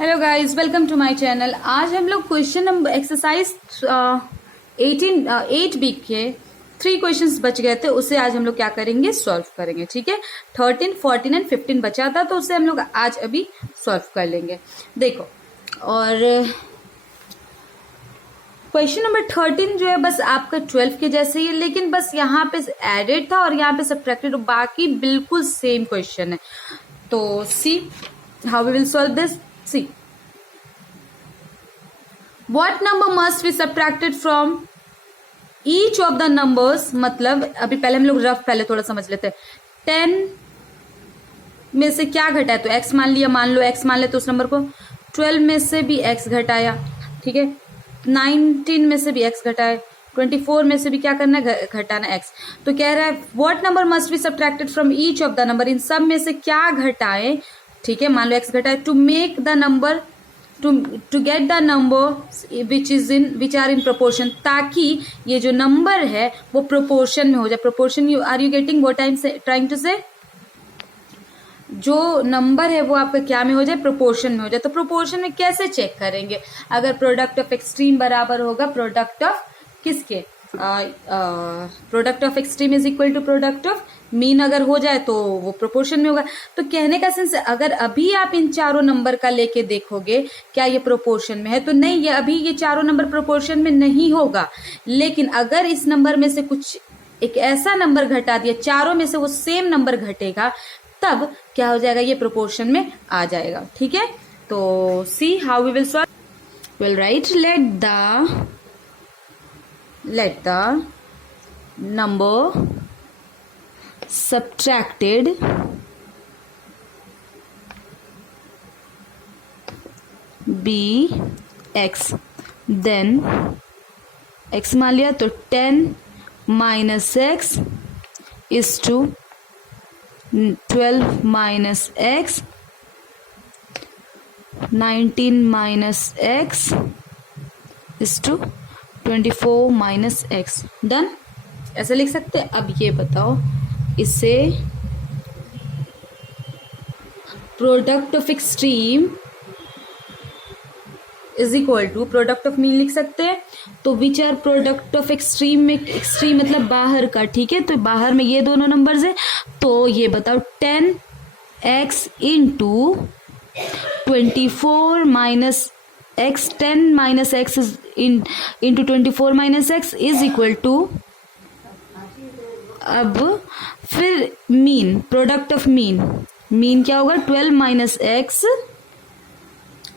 Hello guys, welcome to my channel. आज हम लोग क्वेश्चन नंबर एक्सरसाइज 8B के 3 क्वेश्चंस बच गए थे, उसे आज हम लोग क्या करेंगे, सॉल्व करेंगे। ठीक है, 13, 14 एंड 15 बचा था, तो उसे हम लोग आज अभी सॉल्व कर लेंगे। देखो, और क्वेश्चन नंबर 13 जो है बस आपका 12 के जैसे ही है, लेकिन बस यहाँ पे एडेड था और यहाँ पे सब्ट्रैक्टेड, बाकी बिल्कुल सेम क्वेश्चन है। तो see how we will solve this. See, what number must be subtracted from each of the numbers? मतलब अभी पहले हम लोग रफ पहले थोड़ा समझ लेते हैं। 10 में से क्या घटा है, तो x मान लिया, मान लो x मान ले तो उस नंबर को। 12 में से भी x घटाया, ठीक है। 19 में से भी x घटाया, 24 में से भी क्या करना है, घटाना x। तो कह रहा है what number must be subtracted from each of the number, इन सब में से क्या घटाए, ठीक है, मान लो x घटाए, to make the number to get the number which are in proportion, ताकि ये जो नंबर है वो प्रोपोर्शन में हो जाए। Proportion, are you getting what I am trying to say? जो नंबर है वो आपका क्या में हो जाए, प्रोपोर्शन में हो जाए। तो प्रोपोर्शन में कैसे चेक करेंगे? अगर प्रोडक्ट ऑफ एक्सट्रीम बराबर होगा प्रोडक्ट ऑफ किसके, product of extreme is equal to product of mean अगर हो जाए तो वो प्रोपोर्शन में होगा। तो कहने का सेंस, अगर अभी आप इन चारों नंबर का लेके देखोगे क्या ये प्रोपोर्शन में है, तो नहीं, ये अभी ये चारों नंबर प्रोपोर्शन में नहीं होगा। लेकिन अगर इस नंबर में से कुछ एक ऐसा नंबर घटा दिया, चारों में से वो सेम नंबर घटेगा, तब क्या हो जाएगा, ये प्रोपोर्शन में आ जाएगा। ठीक है, तो see how we will solve. Will write let the number subtracted be x, then x मान लिया तो 10 minus x is to 12 minus x, 19 minus x is to 24 minus x. Done, ऐसा लिख सकते हैं। अब ये बताओ, इसे product of extreme is equal to product of mean लिख सकते हैं। तो which are product of extreme में, एक्सट्रीम मतलब बाहर का, ठीक है, तो बाहर में ये दोनों नंबर्स है। तो ये बताओ 10x into 24 minus x, 10 minus x into 24 minus x is equal to, अब फिर मीन, प्रोडक्ट ऑफ मीन क्या होगा, 12 minus x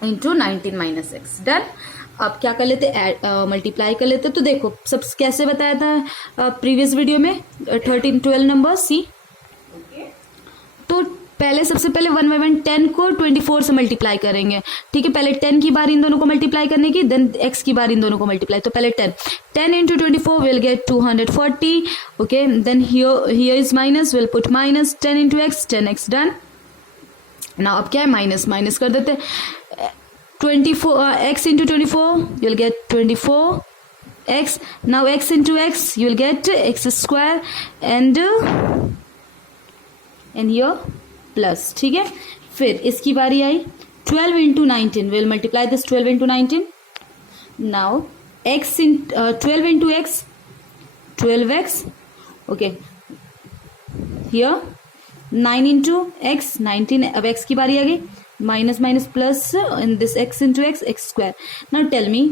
into 19 minus x. Done. अब क्या कर लेते, मल्टीप्लाई कर लेते। तो देखो सब कैसे बताया था प्रीवियस वीडियो में, 13, 12 नंबर सी। तो पहले सबसे पहले 1 by 1 10 को 24 से मल्टीप्लाई करेंगे, ठीक है। पहले 10 की बार इन दोनों को मल्टीप्लाई करने की, देन x की बार इन दोनों को मल्टीप्लाई। तो पहले 10 into 24 will get 240, okay. Then here is minus, will put minus 10 into x, 10x। Done. Now अब क्या है, माइनस कर देते। 24 x into 24 you'll get 24x. now x into x you'll get x square and here plus, ठीक है। फिर इसकी बारी आई 12 into 19, will multiply this 12 into 19। Now x in 12 into x 12x, okay. Here 9 into x 19, अब x की बारी आ गई, minus minus plus in this x into x, x square. Now tell me,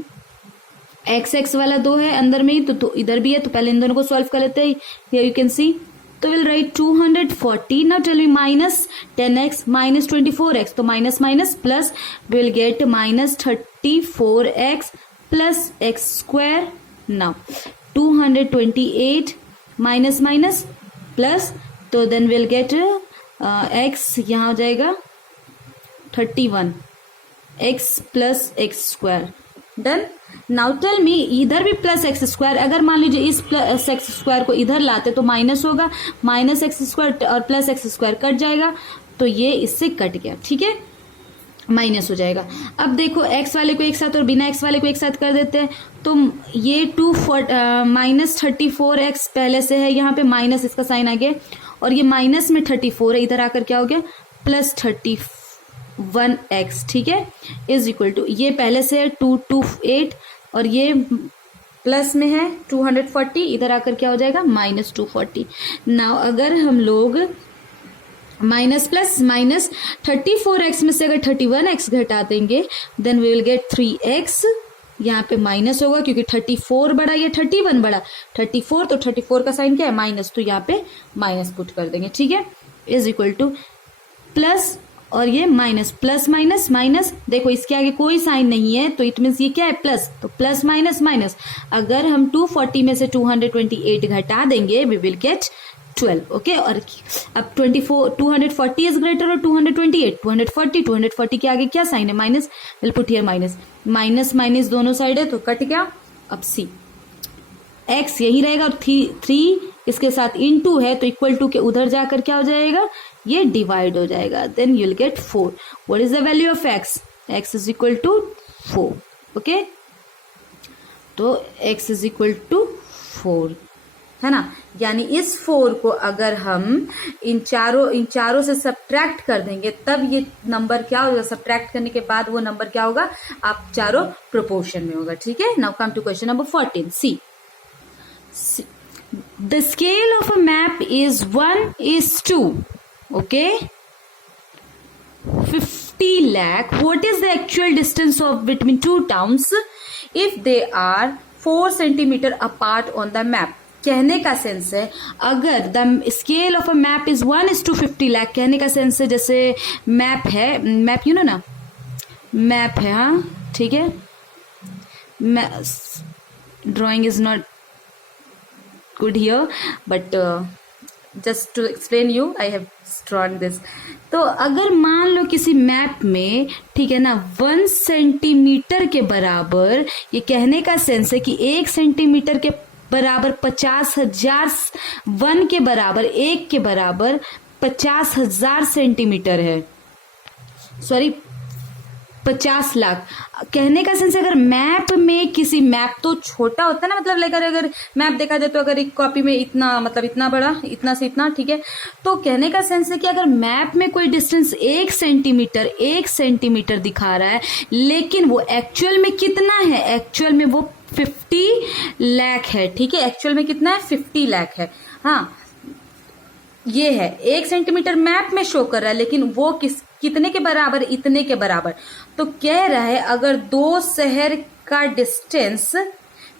x वाला 2 है अंदर में ही, तो इधर भी है, तो पहले इन दोनों को सॉल्व कर लेते हैं। हियर यू कैन सी, तो will write 240। Now tell me minus 10x minus 24x, तो minus minus plus, will get minus 34x plus x square. Now 228 minus minus plus, तो देन विल गेट x, यहाँ हो जाएगा 31 x plus x square. Done. Now tell me, इधर भी plus x square, अगर मान लीजिए इस प्लस एक्स स्क्वायर को इधर लाते तो माइनस होगा, माइनस एक्स स्क्वायर और प्लस एक्स स्क्वायर कट जाएगा, तो ये इससे कट गया, ठीक है, माइनस हो जाएगा। अब देखो एक्स वाले को एक साथ और बिना एक्स वाले को एक साथ कर देते हैं, तो ये माइनस 34x पहले से है, यहाँ पे माइनस इसका साइन आ गया, और ये माइनस में 34 है, इधर आकर क्या हो गया, प्लस 34 1x, ठीक है, इज इक्वल टू, ये पहले से है 228 और ये प्लस में है 240, इधर आकर क्या हो जाएगा -240। नाउ अगर हम लोग माइनस प्लस माइनस 34x में से अगर 31x घटा देंगे then we will gate 3x। यहाँ पे माइनस होगा क्योंकि 34 बड़ा या 31 बड़ा, 34 तो 34 का साइन क्या है माइनस, तो यहाँ पे माइनस पुट कर देंगे, ठीक है, इज इक्वल टू प्लस और ये माइनस, प्लस माइनस माइनस, देखो इसके आगे कोई साइन नहीं है तो इट मीन्स ये क्या है प्लस, तो प्लस माइनस माइनस। अगर हम 240 में से 228 घटा देंगे वी विल गेट 12, ओके। और अब 240 इज ग्रेटर और 240 के आगे क्या साइन है minus, will put here minus, minus minus दोनों साइड है तो कट गया। अब सी x यही रहेगा और 3 इसके साथ इनटू है तो इक्वल टू के उधर जाकर क्या हो जाएगा, ये डिवाइड हो जाएगा, then you will get 4। What is the value of x? x is equal to 4, okay, तो x इज इक्वल टू 4 है ना। यानी इस 4 को अगर हम इन चारों से सब्ट्रैक्ट कर देंगे तब ये नंबर क्या होगा, सब्ट्रैक्ट करने के बाद वो नंबर क्या होगा, आप चारों प्रोपोर्शन में होगा, ठीक है। Now come to question number 14, see the scale of a map is 1:2, okay, 50 lakh. What is the actual distance of between two towns if they are 4 centimeter apart on the map? कहने का sense है अगर the scale of a map is 1:50 lakh, कहने का sense है जैसे map है, map you know ना, मैप है, हाँ ठीक है, drawing is not good here but just to explain you I have drawn this। तो अगर मान लो किसी मैप में, ठीक है ना, 1 सेंटीमीटर के बराबर, ये कहने का सेंस है कि 1 सेंटीमीटर के बराबर 50,000, 1 के बराबर 1 के बराबर 50,000 सेंटीमीटर है, सॉरी 50 लाख। कहने का सेंस अगर मैप में किसी, मैप तो छोटा होता है ना, मतलब लाइक अगर मैप देखा जाए तो अगर एक कॉपी में इतना, मतलब इतना बड़ा, इतना से इतना, ठीक है, तो कहने का सेंस है कि अगर मैप में कोई डिस्टेंस 1 सेंटीमीटर दिखा रहा है लेकिन वो एक्चुअल में कितना है, एक्चुअल में वो 50 लाख है, ठीक है, एक्चुअल में कितना है 50 लाख है, हाँ ये है 1 सेंटीमीटर मैप में शो कर रहा है लेकिन वो कितने के बराबर, इतने के बराबर। तो कह रहा है अगर 2 शहर का डिस्टेंस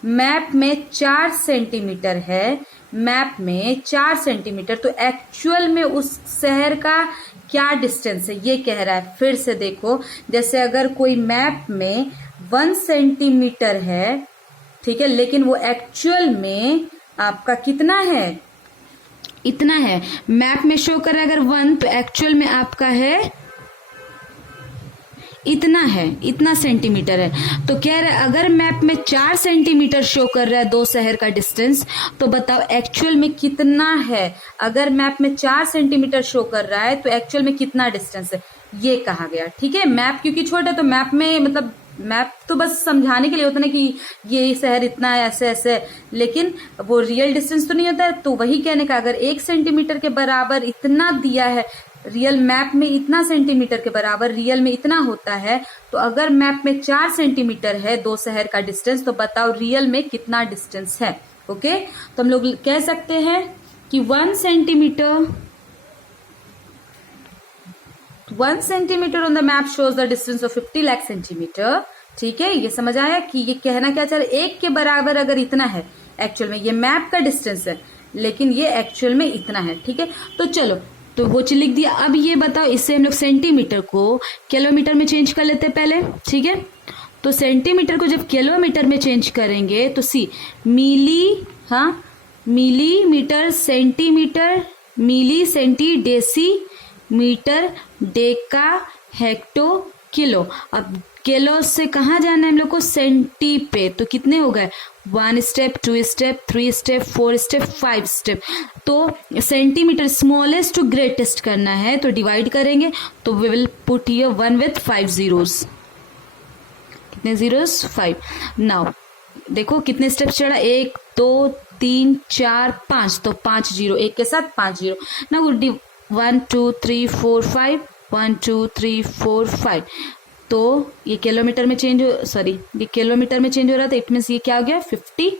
मैप में 4 सेंटीमीटर है, मैप में 4 सेंटीमीटर, तो एक्चुअल में उस शहर का क्या डिस्टेंस है ये कह रहा है। फिर से देखो, जैसे अगर कोई मैप में 1 सेंटीमीटर है, ठीक है, लेकिन वो एक्चुअल में आपका कितना है, इतना है, मैप में शो कर रहा है अगर 1 तो एक्चुअल में आपका है इतना है, इतना सेंटीमीटर है। तो कह रहा है अगर मैप में 4 सेंटीमीटर शो कर रहा है 2 शहर का डिस्टेंस, तो बताओ एक्चुअल में कितना है। अगर मैप में 4 सेंटीमीटर शो कर रहा है तो एक्चुअल में कितना डिस्टेंस है ये कहा गया, ठीक है। मैप क्योंकि छोटा है तो मैप में, मतलब मैप तो बस समझाने के लिए होता है ना कि ये शहर इतना है, ऐसे ऐसे, लेकिन वो रियल डिस्टेंस तो नहीं होता है। तो वही कहने का अगर 1 सेंटीमीटर के बराबर इतना दिया है, रियल मैप में इतना सेंटीमीटर के बराबर रियल में इतना होता है, तो अगर मैप में 4 सेंटीमीटर है 2 शहर का डिस्टेंस, तो बताओ रियल में कितना डिस्टेंस है, ओके। तो हम लोग कह सकते हैं कि 1 centimetre on the map shows the distance of 50 lakh centimetre, ठीक है। ये समझ आया कि ये कहना क्या चाह रहा है, 1 के बराबर अगर इतना है, एक्चुअल में ये मैप का डिस्टेंस है लेकिन ये एक्चुअल में इतना है, ठीक है। तो चलो, तो वो लिख दिया। अब ये बताओ, इससे हम लोग सेंटीमीटर को किलोमीटर में चेंज कर लेते हैं पहले, ठीक है। तो सेंटीमीटर को जब किलोमीटर में चेंज करेंगे तो सी मिली, हाँ millimeter, centimeter, milli, centi, deci, meter, deca, hecto, kilo. अब किलो से कहाँ जाना है हम लोग को, सेंटी पे, तो कितने हो गए 1 step, 2 step, 3 step, 4 step, 5 step. तो सेंटीमीटर स्मॉलेस्ट टू ग्रेटेस्ट करना है तो डिवाइड करेंगे, तो we will put here 1 with 5 zeros। कितने zeros 5। नाउ देखो कितने स्टेप्स चढ़ा, 1 2 3 4 5, तो 5 0, 1 के साथ 5 0। नाउ 1 2 3 4 5 1 2 3 4 5, तो ये किलोमीटर में चेंज हो, सॉरी ये किलोमीटर में चेंज हो रहा था, इट मीन्स ये क्या हो गया 50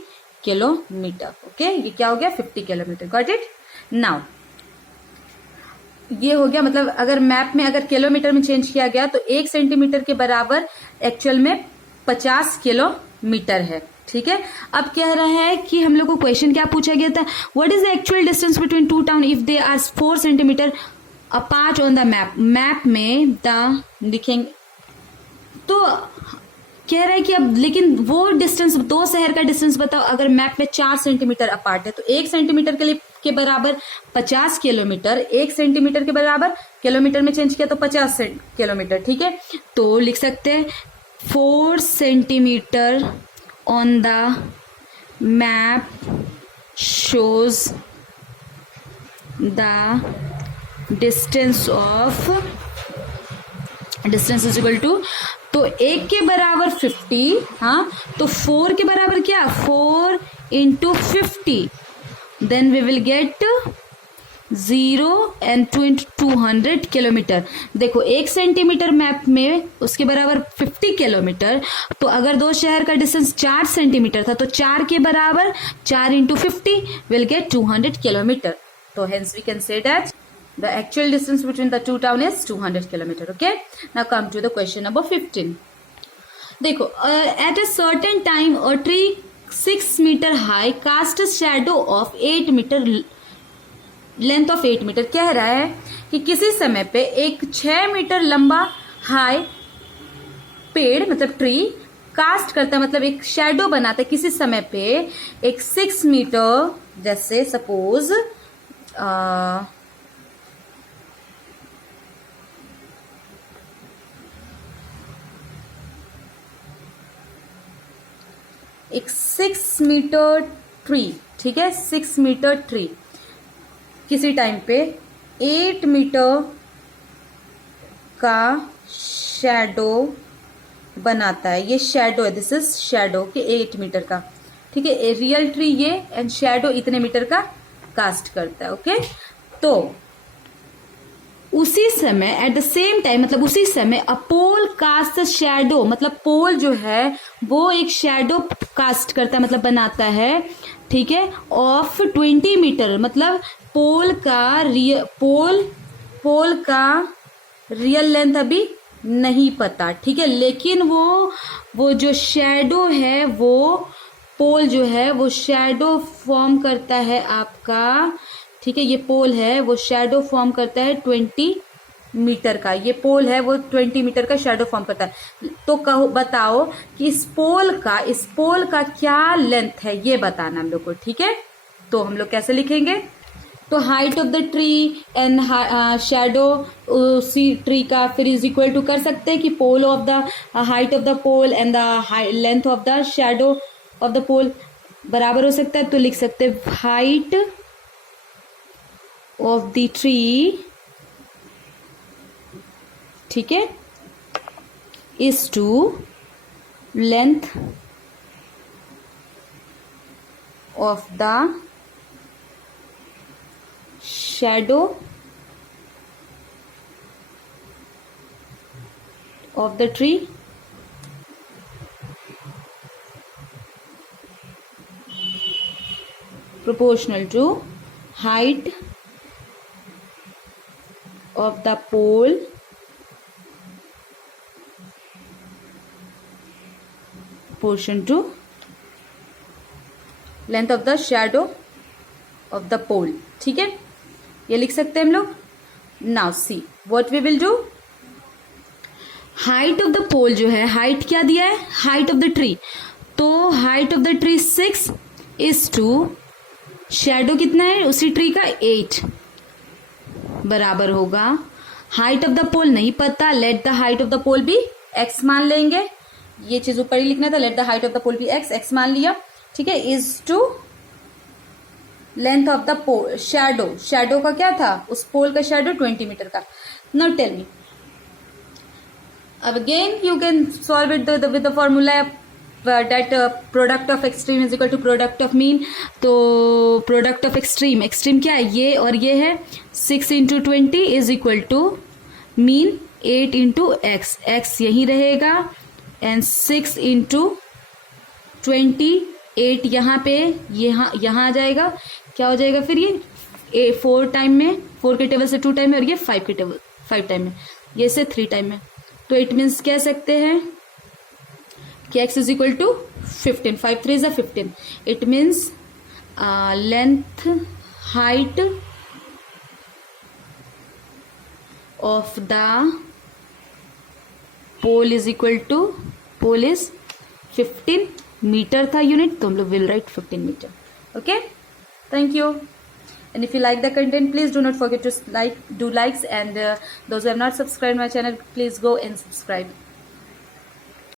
किलोमीटर। ओके, ये क्या हो गया 50 किलोमीटर। Got it. नाउ ये हो गया, मतलब अगर मैप में अगर किलोमीटर में चेंज किया गया तो 1 सेंटीमीटर के बराबर एक्चुअल में 50 किलोमीटर है। ठीक है, अब कह रहा है कि हम लोग को क्वेश्चन क्या पूछा गया था, what is the actual distance between two town if they are 4 centimetre apart on the map. Map में द लिखेंगे तो कह रहा है कि अब लेकिन वो डिस्टेंस, दो शहर का डिस्टेंस बताओ अगर मैप में 4 सेंटीमीटर अपार्ट है, तो 1 सेंटीमीटर के लिए के बराबर 50 किलोमीटर, 1 सेंटीमीटर के बराबर किलोमीटर में चेंज किया तो 50 किलोमीटर। ठीक है, तो लिख सकते हैं 4 centimetre on the map shows the distance is equal to, तो 1 के बराबर 50, हाँ तो 4 के बराबर क्या 4 into 50, then we will get 0 and 2 into 200 kilometre. देखो 1 सेंटीमीटर मैप में उसके बराबर 50 किलोमीटर, तो अगर दो शहर का डिस्टेंस 4 सेंटीमीटर था तो 4 के बराबर 4 इंटू 50 विल गेट 200 किलोमीटर। तो hence we can say that the actual distance between the two town is 200 kilometer. Okay, now come to the question number 15. देखो at a certain time a tree 6 meter high cast a shadow of 8 meter length of 8 metre. कह रहा है कि किसी समय पे एक 6 metre लंबा हाई पेड़ मतलब ट्री कास्ट करता है, मतलब एक शेडो बनाता है किसी समय पे एक 6 मीटर, जैसे सपोज एक 6 मीटर ट्री, ठीक है 6 मीटर ट्री किसी टाइम पे 8 मीटर का शैडो बनाता है। ये शैडो है, दिस इज शैडो के 8 मीटर का, ठीक है रियल ट्री ये, एंड शैडो इतने मीटर का कास्ट करता है। ओके, तो उसी समय एट द सेम टाइम, मतलब उसी समय अ पोल कास्ट शैडो, मतलब पोल जो है वो एक शैडो कास्ट करता है, मतलब बनाता है, ठीक है ऑफ 20 मीटर, मतलब पोल का रियल लेंथ अभी नहीं पता, ठीक है, लेकिन वो जो शैडो है, वो पोल जो है वो शैडो फॉर्म करता है आपका, ठीक है ये पोल है वो शैडो फॉर्म करता है 20 मीटर का, ये पोल है वो 20 मीटर का शैडो फॉर्म करता है। तो कहो बताओ कि इस पोल का क्या लेंथ है, ये बताना हम लोग को, ठीक है। तो हम लोग कैसे लिखेंगे, तो height of the tree and shadow उसी ट्री का फिर इज इक्वल टू कर सकते हैं कि pole of the height of the pole and the length of the shadow of the pole बराबर हो सकता है। तो लिख सकते हैं हाइट ऑफ द ट्री, ठीक है, is to length of the shadow of the tree proportional to height of the pole proportion to length of the shadow of the pole, ठीक है, ये लिख सकते हैं हम लोग। Now see what we will do, height of the pole जो है, हाइट क्या दिया है, हाइट ऑफ द ट्री, तो height of the tree 6 is to shadow कितना है उसी ट्री का 8 बराबर होगा, हाइट ऑफ द पोल नहीं पता, let the height of the pole भी x मान लेंगे, ये चीज ऊपर ही लिखना था, let the height of the pole भी x मान लिया, ठीक है, is to length of the pole, shadow का क्या था, उस पोल का शैडो 20 मीटर का। नाउ टेल मी, अब again you can solve it with the formula that product of extreme is equal to product of mean. तो product of extreme क्या है, ये और ये है, 6 into 20 is equal to mean 8 into x, x यही रहेगा एंड 6 इंटू 28 यहाँ पे यहाँ आ जाएगा, क्या हो जाएगा फिर ये 4 टाइम में, 4 के टेबल से 2 टाइम में, और ये 5 के टेबल 5 टाइम में, ये से 3 टाइम में। तो इट मीन्स कह सकते हैं कि x is equal to 15, 5 3 is 15। It means length height of the pole is equal to, pole is 15 metre था यूनिट, तो हम लोग will write 15 metre. Okay, thank you. And if you like the content, please do not forget to do likes, and those who have not subscribed my channel, please go and subscribe.